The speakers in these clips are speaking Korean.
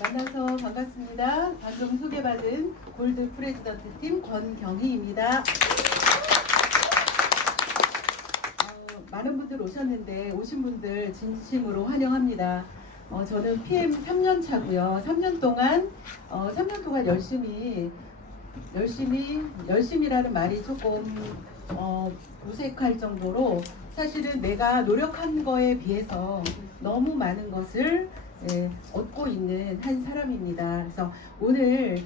만나서 반갑습니다. 방금 소개받은 골드 프레지던트 팀 권경희입니다. 많은 분들 오셨는데 오신 분들 진심으로 환영합니다. 저는 PM 3년 차고요. 3년 동안 열심히라는 말이 조금 무색할 정도로 사실은 내가 노력한 거에 비해서 너무 많은 것을 얻고 있는 한 사람입니다. 그래서 오늘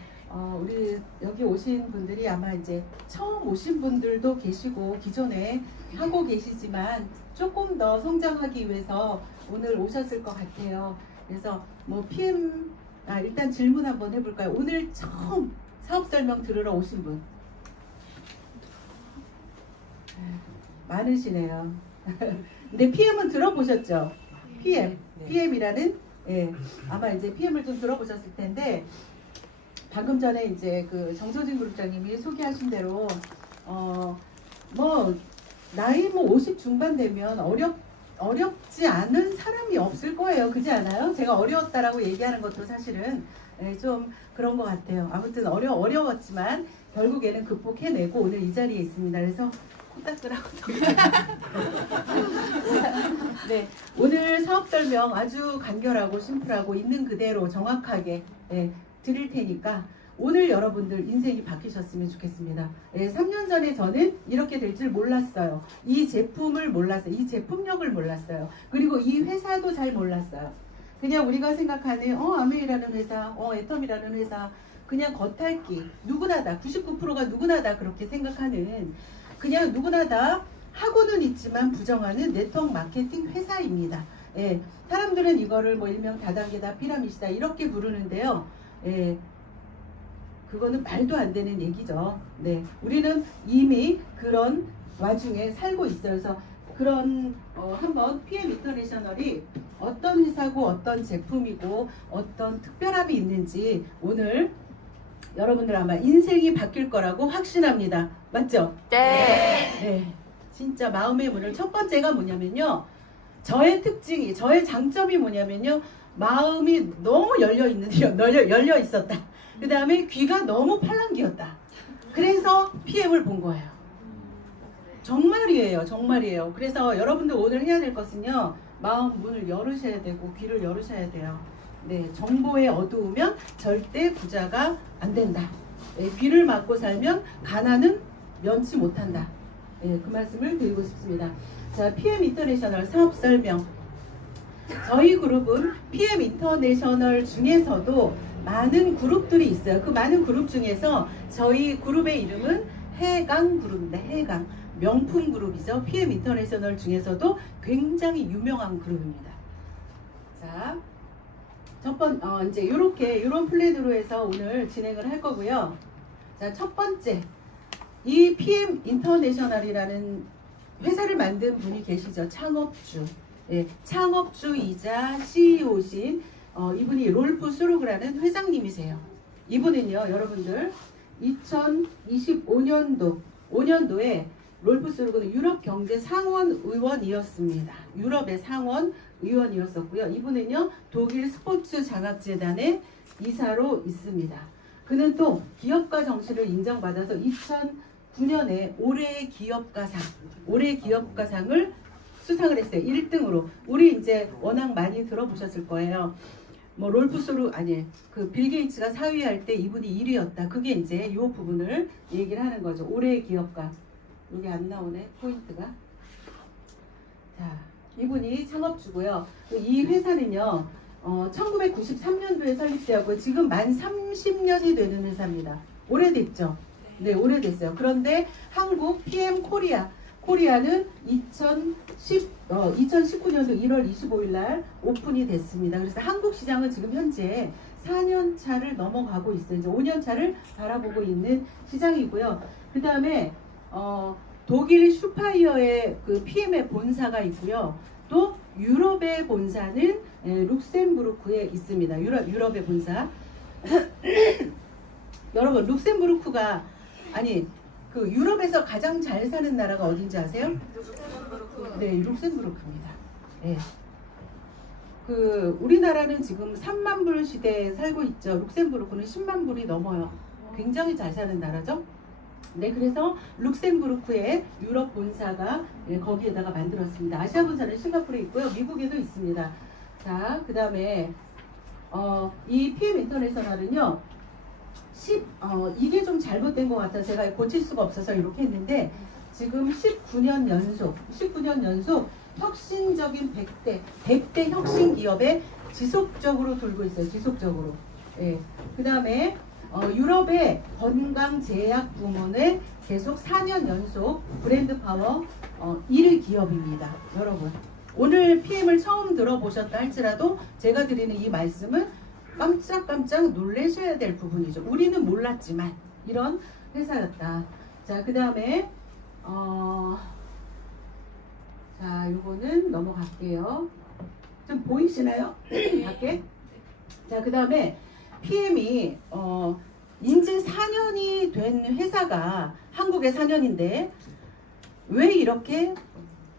우리 여기 오신 분들이 아마 이제 처음 오신 분들도 계시고 기존에 하고 계시지만 조금 더 성장하기 위해서 오늘 오셨을 것 같아요. 그래서 일단 질문 한번 해볼까요? 오늘 처음 사업 설명 들으러 오신 분 많으시네요. 근데 PM은 들어보셨죠? PM이라는 아마 이제 PM을 좀 들어보셨을 텐데 방금 전에 이제 그 정서진 그룹장님이 소개하신 대로 나이 50 중반 되면 어렵지 않은 사람이 없을 거예요. 그렇지 않아요? 제가 어려웠다라고 얘기하는 것도 사실은 좀 그런 것 같아요. 아무튼 어려웠지만 결국에는 극복해내고 오늘 이 자리에 있습니다. 그래서 코딱지라고 네, 오늘 사업 설명 아주 간결하고 심플하고 있는 그대로 정확하게 드릴 테니까 오늘 여러분들 인생이 바뀌셨으면 좋겠습니다. 3년 전에 저는 이렇게 될 줄 몰랐어요. 이 제품을 몰랐어요. 이 제품력을 몰랐어요. 그리고 이 회사도 잘 몰랐어요. 그냥 우리가 생각하는 아메이라는 회사, 애텀이라는 회사 그냥 겉핥기 누구나 다 99%가 누구나 다 그렇게 생각하는 그냥 누구나 다 하고는 있지만 부정하는 네트워크 마케팅 회사입니다. 사람들은 이거를 일명 다단계다 피라미드다 이렇게 부르는데요. 그거는 말도 안 되는 얘기죠. 우리는 이미 그런 와중에 살고 있어요. 그래서 그런 한번 PM 인터내셔널이 어떤 회사고 어떤 제품이고 어떤 특별함이 있는지 오늘 여러분들 아마 인생이 바뀔 거라고 확신합니다. 맞죠? 네. 진짜 마음의 문을 첫 번째가 뭐냐면요. 저의 장점이 뭐냐면요. 마음이 너무 열려 있었다. 그 다음에 귀가 너무 팔랑귀였다. 그래서 PM을 본 거예요. 정말이에요. 그래서 여러분들 오늘 해야 될 것은요. 마음 문을 열으셔야 되고 귀를 열으셔야 돼요. 정보에 어두우면 절대 부자가 안 된다. 귀를 막고 살면 가난은 면치 못한다. 그 말씀을 드리고 싶습니다. 자, PM 인터내셔널 사업 설명. 저희 그룹은 PM 인터내셔널 중에서도 많은 그룹들이 있어요. 그 많은 그룹 중에서 저희 그룹의 이름은 해강 그룹입니다. 해강. 명품 그룹이죠. PM 인터내셔널 중에서도 굉장히 유명한 그룹입니다. 자, 이제 이런 플랜으로 해서 오늘 진행을 할 거고요. 자, 첫 번째. 이 PM 인터내셔널이라는 회사를 만든 분이 계시죠. 창업주. 창업주이자 CEO신 이분이 롤프 수루그라는 회장님이세요. 이분은요, 여러분들 2025년도에 롤프 수루그는 유럽 경제 상원 의원이었습니다. 유럽의 상원 의원이었었고요. 이분은요, 독일 스포츠 장학재단의 이사로 있습니다. 그는 또 기업가 정신을 인정받아서 2009년에 올해의 기업가상을 수상을 했어요. 1등으로. 우리 이제 워낙 많이 들어보셨을 거예요. 빌 게이츠가 4위 할 때 이분이 1위였다. 그게 이제 이 부분을 얘기를 하는 거죠. 올해의 기업가. 여기 안 나오네, 포인트가. 자, 이분이 창업주고요. 이 회사는요, 1993년도에 설립되었고 지금 만 30년이 되는 회사입니다. 오래됐죠? 네, 오래됐어요. 그런데 한국 PM 코리아는 2019년도 1월 25일 날 오픈이 됐습니다. 그래서 한국 시장은 지금 현재 4년 차를 넘어가고 있어요. 이제 5년 차를 바라보고 있는 시장이고요. 그 다음에 독일 슈파이어의 그 PM의 본사가 있고요. 또 유럽의 본사는 룩셈부르크에 있습니다. 유럽의 본사. 여러분, 룩셈부르크가 그 유럽에서 가장 잘 사는 나라가 어딘지 아세요? 네, 룩셈부르크입니다. 우리나라는 지금 3만 불 시대에 살고 있죠. 룩셈부르크는 10만 불이 넘어요. 굉장히 잘 사는 나라죠. 네, 그래서 룩셈부르크의 유럽 본사가 거기에다가 만들었습니다. 아시아 본사는 싱가포르에 있고요. 미국에도 있습니다. 자, 그 다음에 이 PM 인터내셔널은요. 이게 좀 잘못된 것 같아서 제가 고칠 수가 없어서 이렇게 했는데 지금 19년 연속 혁신적인 100대 혁신 기업에 지속적으로 돌고 있어요. 지속적으로. 예. 그 다음에 유럽의 건강 제약 부문에 계속 4년 연속 브랜드 파워 1위 기업입니다. 여러분. 오늘 PM을 처음 들어보셨다 할지라도 제가 드리는 이 말씀은 깜짝깜짝 놀라셔야 될 부분이죠. 우리는 몰랐지만 이런 회사였다. 자, 그 다음에 자, 요거는 넘어갈게요. 좀 보이시나요? 밖에? 자, 그 다음에 PM이 인제 4년이 된 회사가 한국의 4년인데 왜 이렇게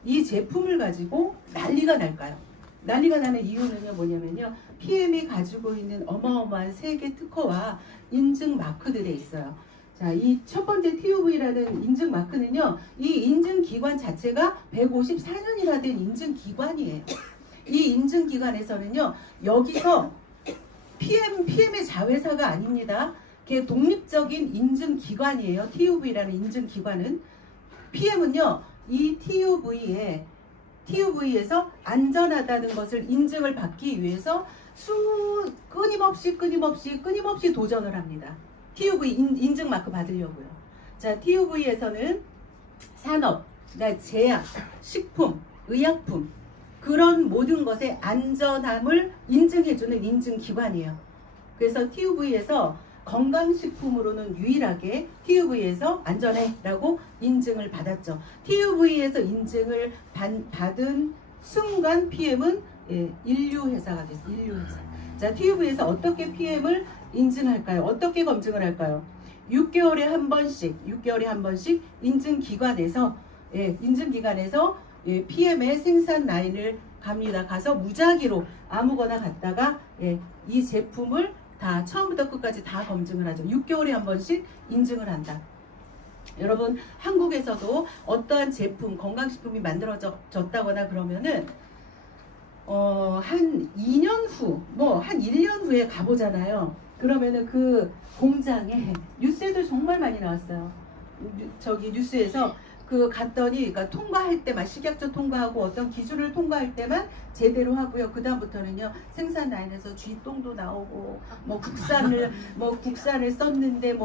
이 제품을 가지고 난리가 날까요? 난리가 나는 이유는요 뭐냐면요 PM이 가지고 있는 어마어마한 세계 특허와 인증 마크들에 있어요. 자, 이 첫 번째 TUV라는 인증 마크는요 이 인증 기관 자체가 154년이나 된 인증 기관이에요. 이 인증 기관에서는요 여기서 PM의 자회사가 아닙니다. 그게 독립적인 인증 기관이에요. TUV라는 인증 기관은 PM은요 이 TUV에서 안전하다는 것을 인증을 받기 위해서 끊임없이 도전을 합니다. TUV 인증 마크 받으려고요. 자, TUV에서는 산업, 제약, 식품, 의약품 그런 모든 것의 안전함을 인증해주는 인증기관이에요. 그래서 TUV에서 건강식품으로는 유일하게 TUV에서 안전해라고 인증을 받았죠. TUV에서 인증을 받은 순간 PM은 인류회사가 됐어요. 인류회사. 자, TUV에서 어떻게 PM을 인증할까요? 어떻게 검증을 할까요? 6개월에 한 번씩 인증기관에서 PM의 생산 라인을 갑니다. 가서 무작위로 아무거나 갔다가 이 제품을 다 처음부터 끝까지 다 검증을 하죠. 6개월에 한 번씩 인증을 한다. 여러분 한국에서도 어떠한 제품, 건강식품이 만들어졌다거나 그러면은 한 2년 후, 한 1년 후에 가보잖아요. 그러면은 그 공장에 뉴스에도 정말 많이 나왔어요. 저기 뉴스에서 갔더니 그러니까 통과할 때만 식약처 통과하고 어떤 기준을 통과할 때만 제대로 하고요. 그 다음부터는요 생산 라인에서 쥐똥도 나오고 국산을 썼는데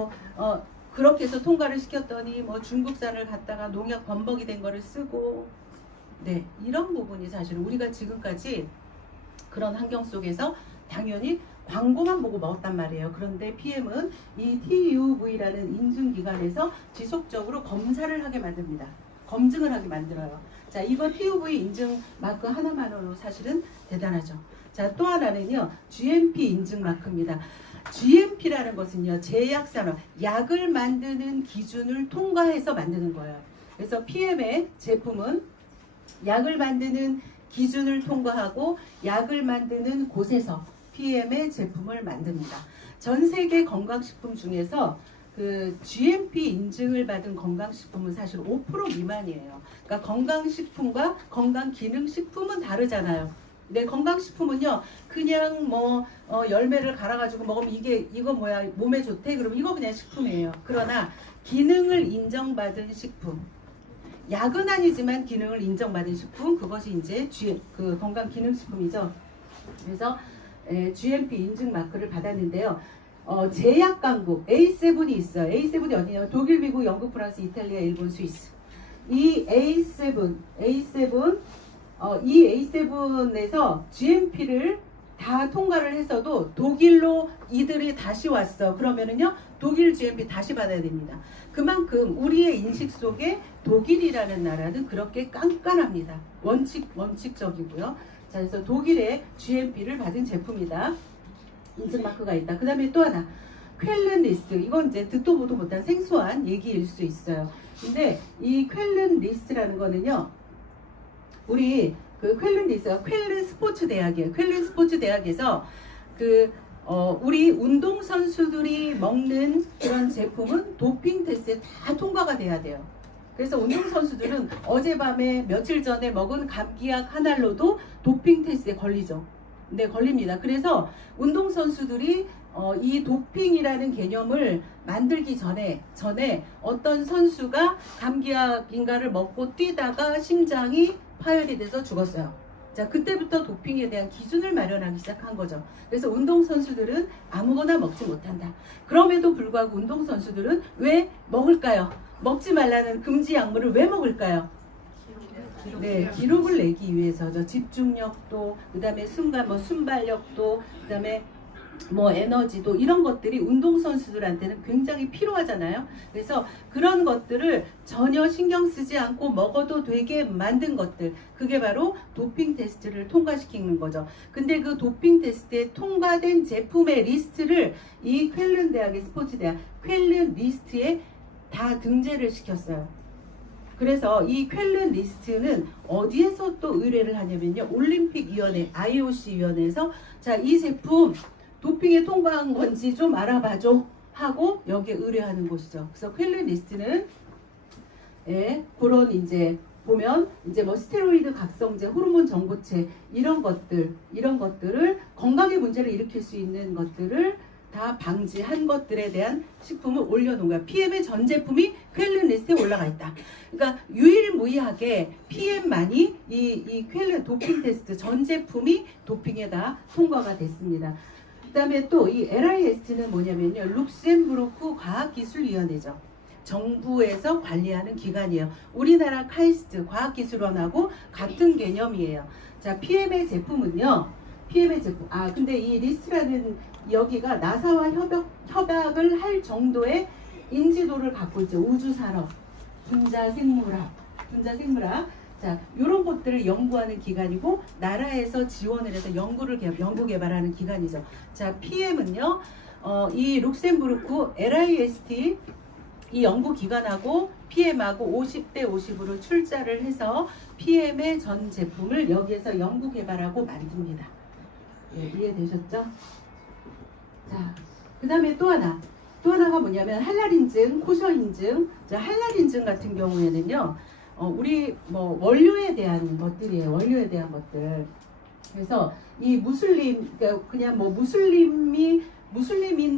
그렇게 해서 통과를 시켰더니 중국산을 갖다가 농약 범벅이 된 거를 쓰고 네 이런 부분이 사실 우리가 지금까지 그런 환경 속에서 당연히 광고만 보고 먹었단 말이에요. 그런데 PM은 이 TUV라는 인증기관에서 지속적으로 검사를 하게 만듭니다. 검증을 하게 만들어요. 자, 이거 TUV 인증 마크 하나만으로 사실은 대단하죠. 자, 또 하나는요, GMP 인증 마크입니다. GMP라는 것은요, 제약산업, 약을 만드는 기준을 통과해서 만드는 거예요. 그래서 PM의 제품은 약을 만드는 기준을 통과하고 약을 만드는 곳에서 PM의 제품을 만듭니다. 전 세계 건강식품 중에서 GMP 인증을 받은 건강식품은 사실 5% 미만이에요. 그러니까 건강식품과 건강기능식품은 다르잖아요. 네, 건강식품은요, 그냥 열매를 갈아가지고 먹으면 이거 뭐야, 몸에 좋대? 그러면 이거 그냥 식품이에요. 그러나 기능을 인정받은 식품, 약은 아니지만 기능을 인정받은 식품, 그것이 이제 건강기능식품이죠. 그래서 GMP 인증 마크를 받았는데요. 제약 강국 A7이 있어요. A7이 어디냐면 독일, 미국, 영국, 프랑스, 이탈리아, 일본, 스위스. 이 A7 이 A7에서 GMP를 다 통과를 했어도 독일로 이들이 다시 왔어. 그러면은요 독일 GMP 다시 받아야 됩니다. 그만큼 우리의 인식 속에 독일이라는 나라는 그렇게 깐깐합니다. 원칙적이고요. 자, 그래서 독일의 GMP를 받은 제품이다. 인증 마크가 있다. 그 다음에 또 하나, 쾰른 리스트. 이건 이제 듣도 보도 못한 생소한 얘기일 수 있어요. 근데 이 쾰른 리스트라는 거는요, 우리 그 쾰른 리스가 쾰른 스포츠 대학이에요. 쾰른 스포츠 대학에서 우리 운동 선수들이 먹는 그런 제품은 도핑 테스트에 다 통과가 돼야 돼요. 그래서 운동 선수들은 어젯밤에 며칠 전에 먹은 감기약 하나로도 도핑 테스트에 걸리죠. 네, 걸립니다. 그래서 운동 선수들이 이 도핑이라는 개념을 만들기 전에 어떤 선수가 감기약인가를 먹고 뛰다가 심장이 파열이 돼서 죽었어요. 자, 그때부터 도핑에 대한 기준을 마련하기 시작한 거죠. 그래서 운동 선수들은 아무거나 먹지 못한다. 그럼에도 불구하고 운동 선수들은 왜 먹을까요? 먹지 말라는 금지 약물을 왜 먹을까요? 네, 기록을 내기 위해서죠. 집중력도, 그다음에 순발력도, 그다음에 에너지도, 이런 것들이 운동선수들한테는 굉장히 필요하잖아요. 그래서 그런 것들을 전혀 신경 쓰지 않고 먹어도 되게 만든 것들, 그게 바로 도핑 테스트를 통과시키는 거죠. 근데 그 도핑 테스트에 통과된 제품의 리스트를 이 쾰른 대학의 스포츠대학 쾰른 리스트에 다 등재를 시켰어요. 그래서 이 쾰른 리스트는 어디에서 또 의뢰를 하냐면요, 올림픽위원회 IOC 위원회에서 자, 이 제품 도핑에 통과한 건지 좀 알아봐줘 하고 여기에 의뢰하는 곳이죠. 그래서 쾰른 리스트는 그런 이제 보면 이제 스테로이드 각성제, 호르몬 정보체, 이런 것들을 건강에 문제를 일으킬 수 있는 것들을 다 방지한 것들에 대한 식품을 올려놓은 거야. PM의 전 제품이 쾰른 리스트에 올라가 있다. 그러니까 유일무이하게 PM만이 이 쾰른 도핑 테스트 전 제품이 도핑에 다 통과가 됐습니다. 그 다음에 또 이 LIST는 뭐냐면요, 룩셈부르크 과학기술위원회죠. 정부에서 관리하는 기관이에요. 우리나라 카이스트 과학기술원하고 같은 개념이에요. 자, PM의 제품은요, PM의 제품. 근데 이 리스트라는 여기가 나사와 협약을 할 정도의 인지도를 갖고 있죠. 우주산업, 분자생물학. 자, 이런 것들을 연구하는 기관이고 나라에서 지원을 해서 연구 개발하는 기관이죠. 자, PM은요, 이 룩셈부르크 LIST 이 연구기관하고 PM하고 50대 50으로 출자를 해서 PM의 전 제품을 여기에서 연구 개발하고 만듭니다. 예, 이해되셨죠? 자, 그 다음에 또 하나가 뭐냐면 할랄인증, 코셔인증. 자, 할랄인증 같은 경우에는요, 우리 원료에 대한 것들이에요. 원료에 대한 것들. 그래서 이 그냥 무슬림인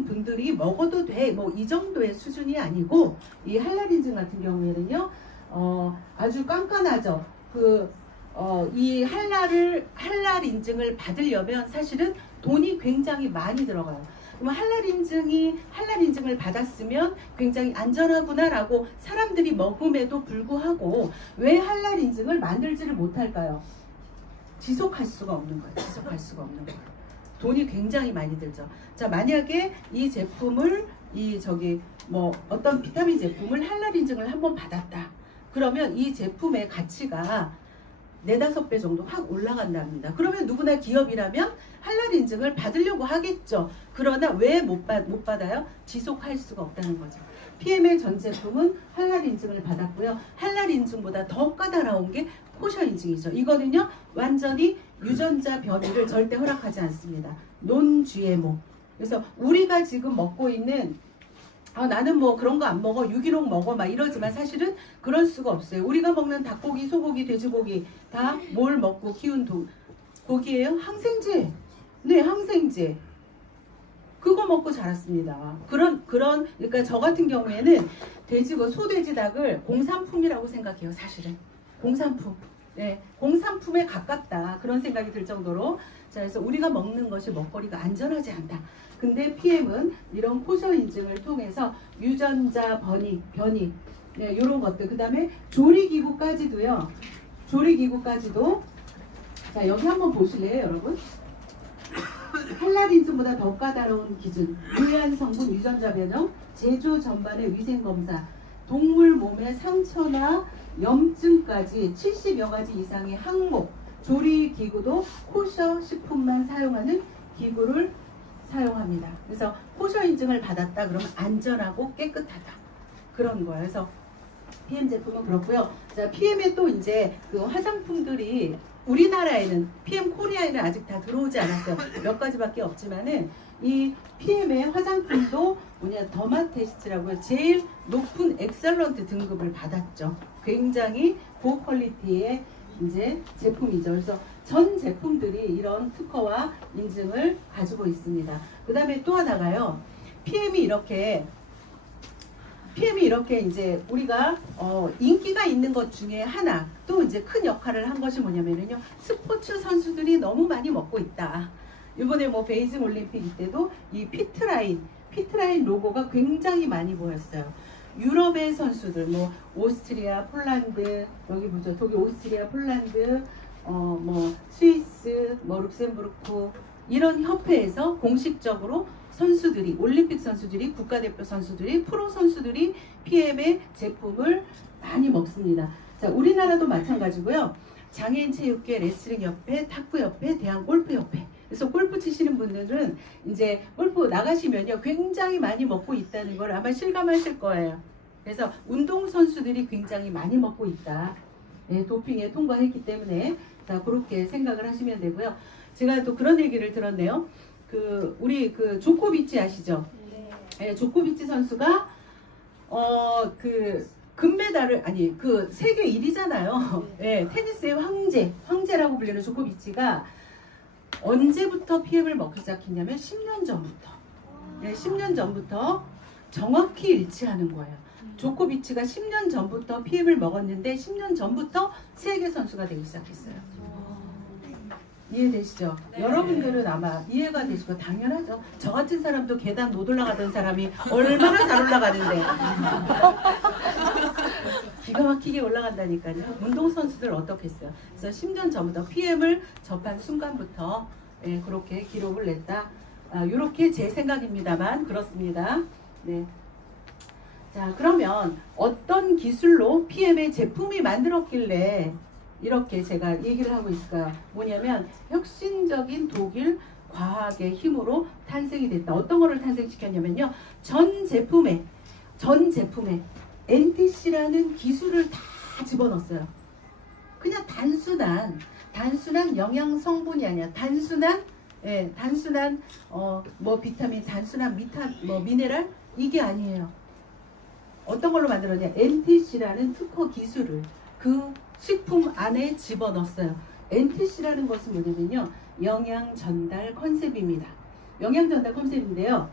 분들이 먹어도 돼, 이 정도의 수준이 아니고, 이 할랄인증 같은 경우에는요, 아주 깐깐하죠. 이 할랄 인증을 받으려면 사실은 돈이 굉장히 많이 들어가요. 그럼 할랄 인증을 받았으면 굉장히 안전하구나라고 사람들이 먹음에도 불구하고 왜 할랄 인증을 만들지를 못할까요? 지속할 수가 없는 거예요. 돈이 굉장히 많이 들죠. 자, 만약에 이 제품을 어떤 비타민 제품을 할랄 인증을 한번 받았다. 그러면 이 제품의 가치가 4-5배 정도 확 올라간답니다. 그러면 누구나 기업이라면 할랄 인증을 받으려고 하겠죠. 그러나 왜 못 받아요? 지속할 수가 없다는 거죠. PM의 전 제품은 할랄 인증을 받았고요. 할랄 인증보다 더 까다로운 게 코셔 인증이죠. 이거는요, 완전히 유전자 변이를 절대 허락하지 않습니다. 논 GMO. 그래서 우리가 지금 먹고 있는 나는 그런 거 안 먹어, 유기농 먹어 막 이러지만 사실은 그럴 수가 없어요. 우리가 먹는 닭고기, 소고기, 돼지고기 다 뭘 먹고 키운 고기예요? 항생제. 네, 항생제. 그거 먹고 자랐습니다. 그러니까 저 같은 경우에는 소돼지 닭을 공산품이라고 생각해요. 사실은 공산품. 네, 공산품에 가깝다, 그런 생각이 들 정도로. 자, 그래서 우리가 먹는 것이 먹거리가 안전하지 않다. 근데 PM은 이런 코셔 인증을 통해서 유전자 변이, 네, 이런 것들. 그 다음에 조리기구까지도요. 자, 여기 한번 보실래요, 여러분? 할랄 인증보다 더 까다로운 기준, 유해한 성분, 유전자 변형, 제조 전반의 위생 검사, 동물 몸의 상처나 염증까지 70여 가지 이상의 항목, 조리기구도 코셔 식품만 사용하는 기구를 사용합니다. 그래서 코셔 인증을 받았다 그러면 안전하고 깨끗하다, 그런 거예요. 그래서 PM 제품은 그렇고요. 자, PM에 또 이제 그 화장품들이 우리나라에는 PM 코리아에는 아직 다 들어오지 않았어요. 몇 가지밖에 없지만은 이 PM의 화장품도 뭐냐 더마테스트라고요. 제일 높은 엑셀런트 등급을 받았죠. 굉장히 고퀄리티의 이제 제품이죠. 그래서 전 제품들이 이런 특허와 인증을 가지고 있습니다. 그 다음에 또 하나가요. PM이 이렇게 이제 우리가 인기가 있는 것 중에 하나 또 이제 큰 역할을 한 것이 뭐냐면요. 스포츠 선수들이 너무 많이 먹고 있다. 이번에 뭐 베이징 올림픽 때도 이 피트라인 로고가 굉장히 많이 보였어요. 유럽의 선수들 뭐 오스트리아, 폴란드 여기 보죠. 독일, 오스트리아, 폴란드 뭐 스위스, 뭐 룩셈부르크 이런 협회에서 공식적으로 선수들이 올림픽 선수들이 국가대표 선수들이 프로 선수들이 PM의 제품을 많이 먹습니다. 자, 우리나라도 마찬가지고요. 장애인 체육회, 레슬링 협회, 탁구 협회, 대한 골프 협회. 그래서 골프 치시는 분들은 이제 골프 나가시면요 굉장히 많이 먹고 있다는 걸 아마 실감하실 거예요. 그래서 운동 선수들이 굉장히 많이 먹고 있다. 네, 도핑에 통과했기 때문에 자 그렇게 생각을 하시면 되고요. 제가 또 그런 얘기를 들었네요. 우리 조코비치 아시죠? 네, 조코비치 선수가 금메달을 세계 1위잖아요. 네, 테니스의 황제라고 불리는 조코비치가 언제부터 PM을 먹기 시작했냐면 10년 전부터. 네, 10년 전부터 정확히 일치하는 거예요. 조코비치가 10년 전부터 PM을 먹었는데 10년 전부터 세계 선수가 되기 시작했어요. 이해되시죠? 네. 여러분들은 아마 이해가 되시고 당연하죠. 저 같은 사람도 계단 못 올라가던 사람이 얼마나 잘 올라가는데 기가 막히게 올라간다니까요. 운동선수들 어떻겠어요. 그래서 10년 전부터 PM을 접한 순간부터 그렇게 기록을 냈다. 이렇게 제 생각입니다만 그렇습니다. 네. 자, 그러면 어떤 기술로 PM의 제품이 만들었길래 이렇게 제가 얘기를 하고 있을까요? 뭐냐면 혁신적인 독일 과학의 힘으로 탄생이 됐다. 어떤 거를 탄생시켰냐면요. 전 제품에 NTC라는 기술을 다 집어넣었어요. 그냥 단순한 영양 성분이 아니야. 단순한 뭐 비타민, 단순한 미네랄 이게 아니에요. 어떤 걸로 만들었냐? NTC라는 특허 기술을 그 식품 안에 집어넣었어요. NTC라는 것은 뭐냐면요. 영양 전달 컨셉입니다. 영양 전달 컨셉인데요.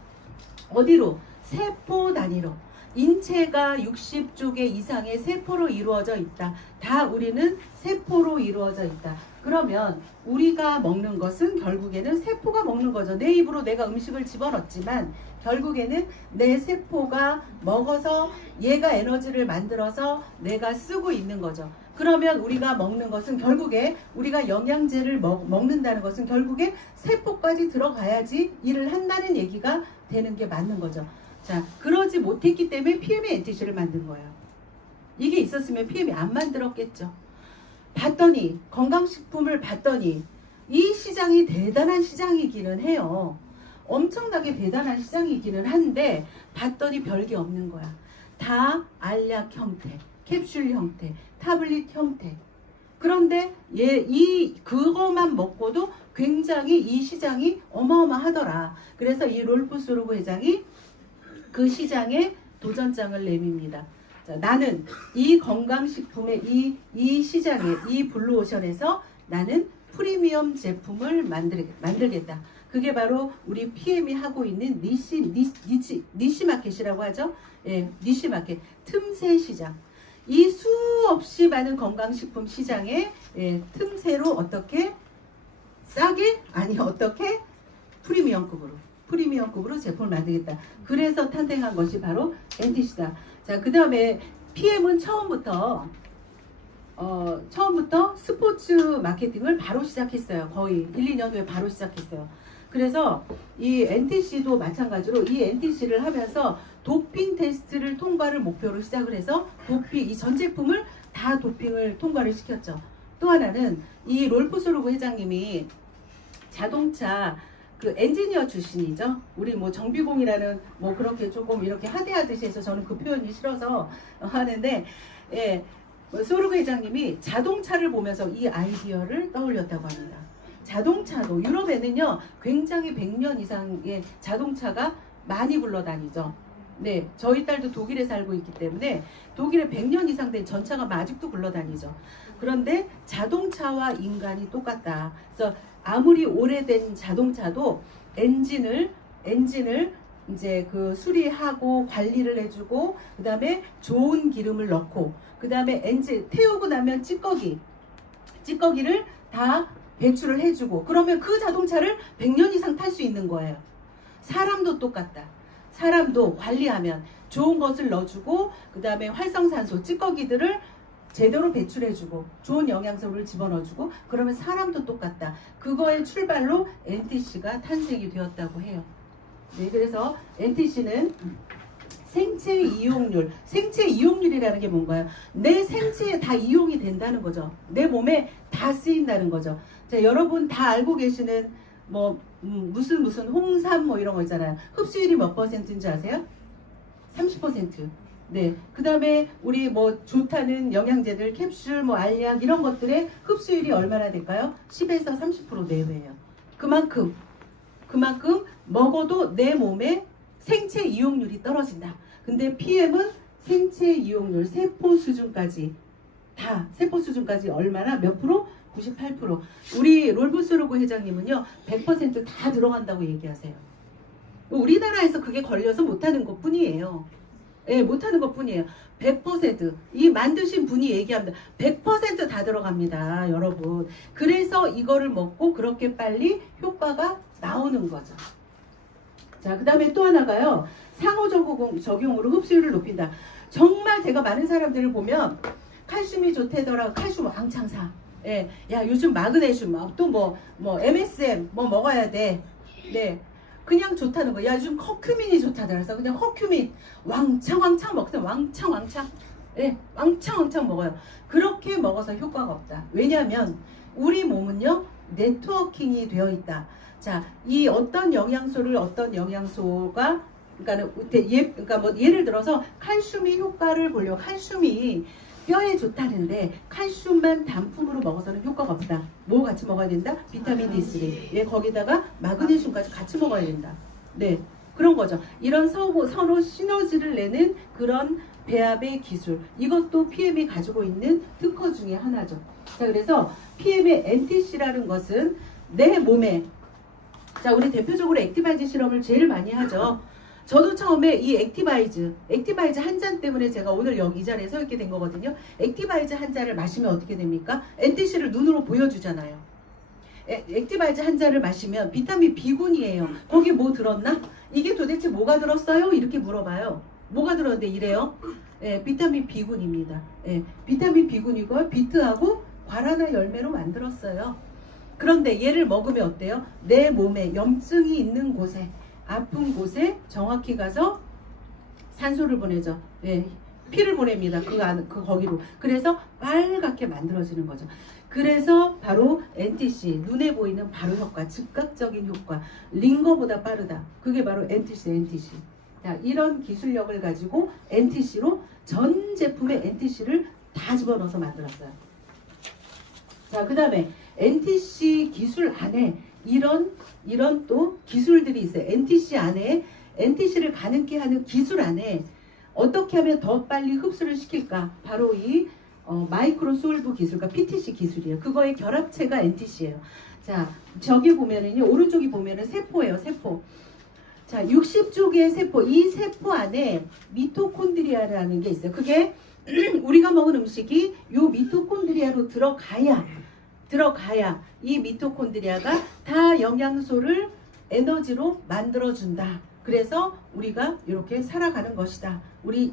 어디로? 세포 단위로. 인체가 60조 개 이상의 세포로 이루어져 있다. 다 우리는 세포로 이루어져 있다. 그러면 우리가 먹는 것은 결국에는 세포가 먹는 거죠. 내 입으로 내가 음식을 집어넣지만 결국에는 내 세포가 먹어서 얘가 에너지를 만들어서 내가 쓰고 있는 거죠. 그러면 우리가 먹는 것은 결국에 우리가 영양제를 먹는다는 것은 결국에 세포까지 들어가야지 일을 한다는 얘기가 되는 게 맞는 거죠. 자, 그러지 못했기 때문에 PM의 NTC를 만든 거예요. 이게 있었으면 PM이 안 만들었겠죠. 건강식품을 봤더니 이 시장이 대단한 시장이기는 해요. 엄청나게 대단한 시장이기는 한데 봤더니 별게 없는 거야. 다 알약 형태, 캡슐 형태, 타블릿 형태. 그런데 그거만 먹고도 굉장히 이 시장이 어마어마하더라. 그래서 이 롤프 소르브 회장이 그 시장에 도전장을 내밉니다. 자, 나는 이 건강식품의 이 시장에 이 블루오션에서 나는 프리미엄 제품을 만들겠다. 그게 바로 우리 PM이 하고 있는 니시 마켓이라고 하죠. 예, 니시 마켓, 틈새 시장. 이 수없이 많은 건강식품 시장에 틈새로 어떻게 싸게? 아니 어떻게? 프리미엄급으로 제품을 만들겠다. 그래서 탄생한 것이 바로 NTC다. 자, 그 다음에 PM은 처음부터 스포츠 마케팅을 바로 시작했어요. 거의 1-2년 후에 바로 시작했어요. 그래서 이 NTC도 마찬가지로 이 NTC를 하면서 도핑 테스트를 통과를 목표로 시작을 해서 이 전 제품을 다 도핑을 통과를 시켰죠. 또 하나는 이 롤프 소르브 회장님이 자동차 엔지니어 출신이죠. 우리 뭐 정비공이라는 그렇게 조금 이렇게 하대하듯이 해서 저는 그 표현이 싫어서 하는데, 예, 소르그 회장님이 자동차를 보면서 이 아이디어를 떠올렸다고 합니다. 자동차도 유럽에는요 굉장히 100년 이상의 자동차가 많이 굴러다니죠. 네, 저희 딸도 독일에 살고 있기 때문에 독일에 100년 이상 된 전차가 아직도 굴러다니죠. 그런데 자동차와 인간이 똑같다. 그래서 아무리 오래된 자동차도 엔진을 이제 그 수리하고 관리를 해주고 그 다음에 좋은 기름을 넣고 그 다음에 엔진 태우고 나면 찌꺼기를 다 배출을 해주고 그러면 그 자동차를 100년 이상 탈 수 있는 거예요. 사람도 똑같다. 사람도 관리하면 좋은 것을 넣어주고 그 다음에 활성산소 찌꺼기들을 제대로 배출해주고 좋은 영양소를 집어넣어주고 그러면 사람도 똑같다. 그거의 출발로 NTC가 탄생이 되었다고 해요. 네, 그래서 NTC는 생체 이용률, 생체 이용률이라는 게 뭔가요? 내 생체에 다 이용이 된다는 거죠. 내 몸에 다 쓰인다는 거죠. 자, 여러분 다 알고 계시는 뭐 무슨 홍삼 뭐 이런 거 있잖아요. 흡수율이 몇 %인지 아세요? 30%. 네. 그 다음에 우리 뭐 좋다는 영양제들, 캡슐, 뭐 알약 이런 것들의 흡수율이 얼마나 될까요? 10에서 30% 내외예요. 그만큼 먹어도 내 몸에 생체 이용률이 떨어진다. 근데 PM은 생체 이용률, 세포 수준까지 얼마나 몇 프로? 98%. 우리 롤브스로그 회장님은요 100%다 들어간다고 얘기하세요. 우리나라에서 그게 걸려서 못하는 것 뿐이에요. 예, 못하는 것 뿐이에요. 100%. 이 만드신 분이 얘기합니다. 100%다 들어갑니다, 여러분. 그래서 이거를 먹고 그렇게 빨리 효과가 나오는 거죠. 자, 그 다음에 또 하나가요. 상호적용으로 흡수율을 높인다. 정말 제가 많은 사람들을 보면 칼슘이 좋대더라. 칼슘 왕창 사. 예, 야 요즘 마그네슘 또 뭐 MSM 뭐 먹어야 돼. 네, 그냥 좋다는 거. 야 요즘 커큐민이 좋다더라. 그래서 그냥 커큐민 왕창 먹거든. 왕창. 예, 왕창 먹어요. 그렇게 먹어서 효과가 없다. 왜냐하면 우리 몸은요 네트워킹이 되어 있다. 자, 이 어떤 영양소가 그러니까 뭐 예를 들어서 칼슘이 효과를 보려고 칼슘이 뼈에 좋다는데 칼슘만 단품으로 먹어서는 효과가 없다. 뭐 같이 먹어야 된다? 비타민 D3. 예, 거기다가 마그네슘까지 같이 먹어야 된다. 네, 그런 거죠. 이런 서로 시너지를 내는 그런 배합의 기술. 이것도 PM이 가지고 있는 특허 중에 하나죠. 자, 그래서 PM의 NTC라는 것은 내 몸에 자, 우리 대표적으로 액티바이즈 실험을 제일 많이 하죠. 저도 처음에 이 액티바이즈 한 잔 때문에 제가 오늘 여기 이 자리에 서 있게 된 거거든요. 액티바이즈 한 잔을 마시면 어떻게 됩니까? NTC를 눈으로 보여주잖아요. 액티바이즈 한 잔을 마시면 비타민 B군이에요. 거기 뭐 들었나? 이게 도대체 뭐가 들었어요? 이렇게 물어봐요. 뭐가 들었는데 이래요? 예, 비타민 B군입니다. 예, 비타민 B군이고 비트하고 과라나 열매로 만들었어요. 그런데 얘를 먹으면 어때요? 내 몸에 염증이 있는 곳에 아픈 곳에 정확히 가서 산소를 보내죠. 예, 피를 보냅니다. 거기로. 그래서 빨갛게 만들어지는 거죠. 그래서 바로 NTC, 눈에 보이는 바로 효과, 즉각적인 효과, 링거보다 빠르다. 그게 바로 NTC. 자, 이런 기술력을 가지고 NTC로 전 제품의 NTC를 다 집어넣어서 만들었어요. 자, 그 다음에 NTC 기술 안에 이런 또 기술들이 있어요. NTC 안에 NTC를 가능케 하는 기술 안에 어떻게 하면 더 빨리 흡수를 시킬까? 바로 이 마이크로 솔브 기술과 PTC 기술이에요. 그거의 결합체가 NTC예요. 자, 저기 보면은요, 오른쪽이 보면은 세포예요, 세포. 자, 60쪽의 세포, 이 세포 안에 미토콘드리아라는 게 있어요. 그게 우리가 먹은 음식이 요 미토콘드리아로 들어가야 이 미토콘드리아가 다 영양소를 에너지로 만들어준다. 그래서 우리가 이렇게 살아가는 것이다. 우리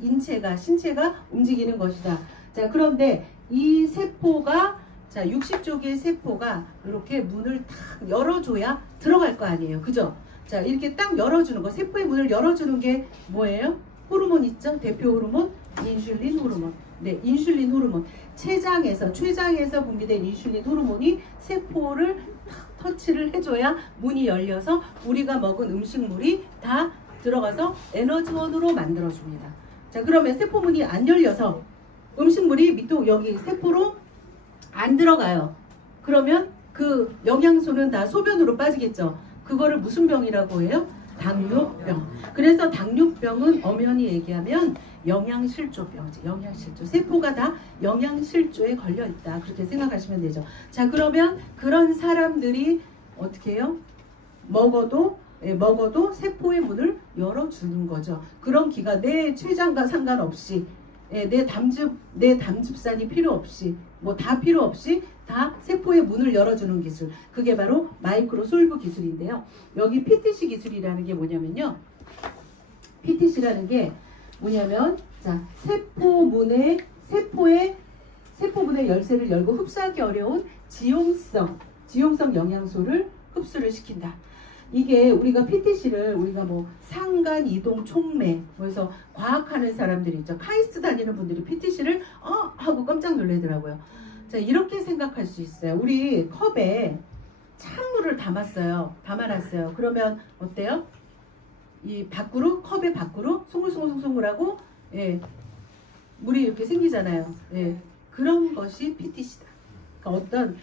신체가 움직이는 것이다. 자, 그런데 이 세포가, 자, 60쪽의 세포가 이렇게 문을 탁 열어줘야 들어갈 거 아니에요. 그죠? 자, 이렇게 딱 열어주는 거. 세포의 문을 열어주는 게 뭐예요? 호르몬 있죠? 대표 호르몬? 인슐린 호르몬. 네, 인슐린 호르몬. 췌장에서 분비된 인슐린 호르몬이 세포를 탁 터치를 해줘야 문이 열려서 우리가 먹은 음식물이 다 들어가서 에너지원으로 만들어줍니다. 자, 그러면 세포문이 안 열려서 음식물이 여기 세포로 안 들어가요. 그러면 그 영양소는 다 소변으로 빠지겠죠. 그거를 무슨 병이라고 해요? 당뇨병. 그래서 당뇨병은 엄연히 얘기하면 영양실조병이지. 영양실조. 세포가 다 영양실조에 걸려 있다. 그렇게 생각하시면 되죠. 자, 그러면 그런 사람들이 어떻게 해요? 먹어도 세포의 문을 열어주는 거죠. 그런 기가 내 췌장과 상관없이 내 담즙산이 필요 없이 뭐 다 필요 없이 다 세포의 문을 열어주는 기술. 그게 바로 마이크로솔브 기술인데요. 여기 PTC 기술이라는 게 뭐냐면요. PTC라는 게 뭐냐면 자, 세포의 열쇠를 열고 흡수하기 어려운 지용성 영양소를 흡수를 시킨다. 이게 우리가 PTC를 우리가 뭐 상간 이동 촉매 그래서 과학하는 사람들이 있죠. 카이스트 다니는 분들이 PTC를 하고 깜짝 놀라더라고요. 자, 이렇게 생각할 수 있어요. 우리 컵에 찬물을 담아놨어요. 그러면 어때요? 이 컵의 밖으로 송글송글송글하고 물이 이렇게 생기잖아요. 그런 것이 PTC다. 그러니까 어떤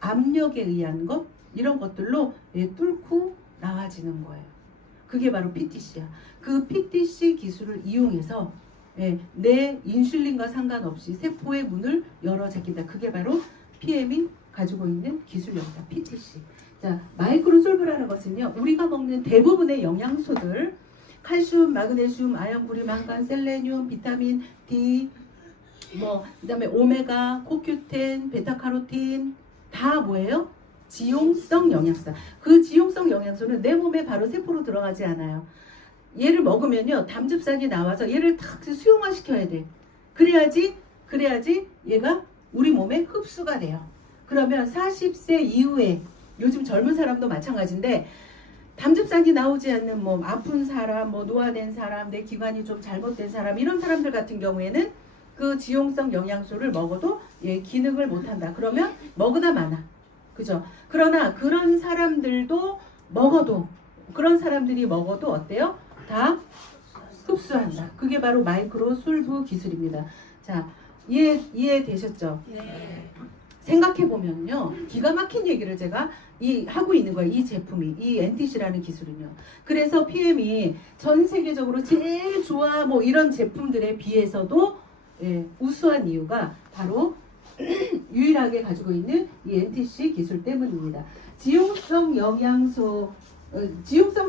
압력에 의한 것 이런 것들로 뚫고 나와지는 거예요. 그게 바로 PTC야. 그 PTC 기술을 이용해서 내 인슐린과 상관없이 세포의 문을 열어 제낀다. 그게 바로 PM이 가지고 있는 기술력이다. PTC. 자, 마이크로솔브라는 것은요. 우리가 먹는 대부분의 영양소들 칼슘, 마그네슘, 아연, 구리, 망간, 셀레늄, 비타민 D 그다음에 오메가, 코큐텐, 베타카로틴 다 뭐예요? 지용성 영양소다. 그 지용성 영양소는 내 몸에 바로 세포로 들어가지 않아요. 얘를 먹으면요. 담즙산이 나와서 얘를 탁 수용화시켜야 돼. 그래야지 얘가 우리 몸에 흡수가 돼요. 그러면 40세 이후에 요즘 젊은 사람도 마찬가지인데 담즙산이 나오지 않는 아픈 사람, 노화된 사람, 내 기관이 좀 잘못된 사람 이런 사람들 같은 경우에는 그 지용성 영양소를 먹어도 기능을 못한다. 그러면 먹으나 마나. 그죠? 그러나 그런 사람들이 먹어도 어때요? 다 흡수한다. 그게 바로 마이크로솔브 기술입니다. 자, 이해되셨죠? 네. 생각해보면요. 기가 막힌 얘기를 제가 하고 있는 거예요. 이 제품이, 이 NTC라는 기술은요. 그래서 PM이 전 세계적으로 제일 좋아 이런 제품들에 비해서도 우수한 이유가 바로 유일하게 가지고 있는 이 NTC 기술 때문입니다. 지용성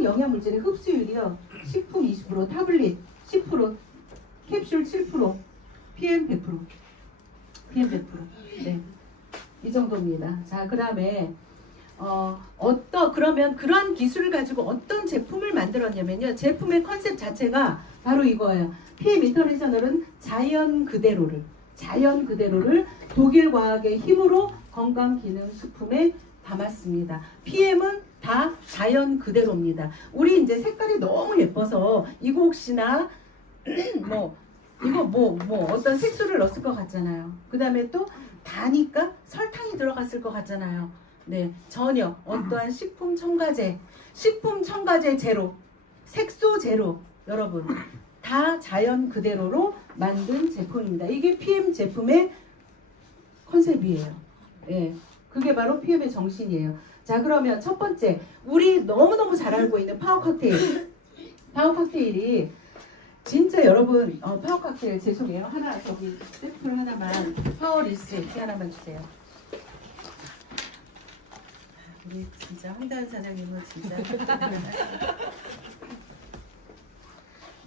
영양물질의 흡수율이요. 식품 20%, 타블릿 10%, 캡슐 7%, PM 100%. 네. 이 정도입니다. 자, 그다음에 그러면 그런 기술을 가지고 어떤 제품을 만들었냐면요. 제품의 컨셉 자체가 바로 이거예요. PM 인터내셔널은 자연 그대로를 독일 과학의 힘으로 건강기능식품에 담았습니다. PM은 다 자연 그대로입니다. 우리 이제 색깔이 너무 예뻐서 이거 혹시나 어떤 색소를 넣었을 것 같잖아요. 그 다음에 또 다니까 설탕이 들어갔을 것 같잖아요. 네, 전혀 어떠한 식품 첨가제 제로, 색소 제로, 여러분 다 자연 그대로로 만든 제품입니다. 이게 PM 제품의 컨셉이에요. 그게 바로 PM의 정신이에요. 자, 그러면 첫 번째, 우리 너무너무 잘 알고 있는 파워 칵테일. 파워 칵테일이 진짜 여러분, 파워 칵테일 죄송해요. 저기 샘플 하나만, 파워 리스 하나만 주세요. 우리 진짜 황다은 사장님은 진짜.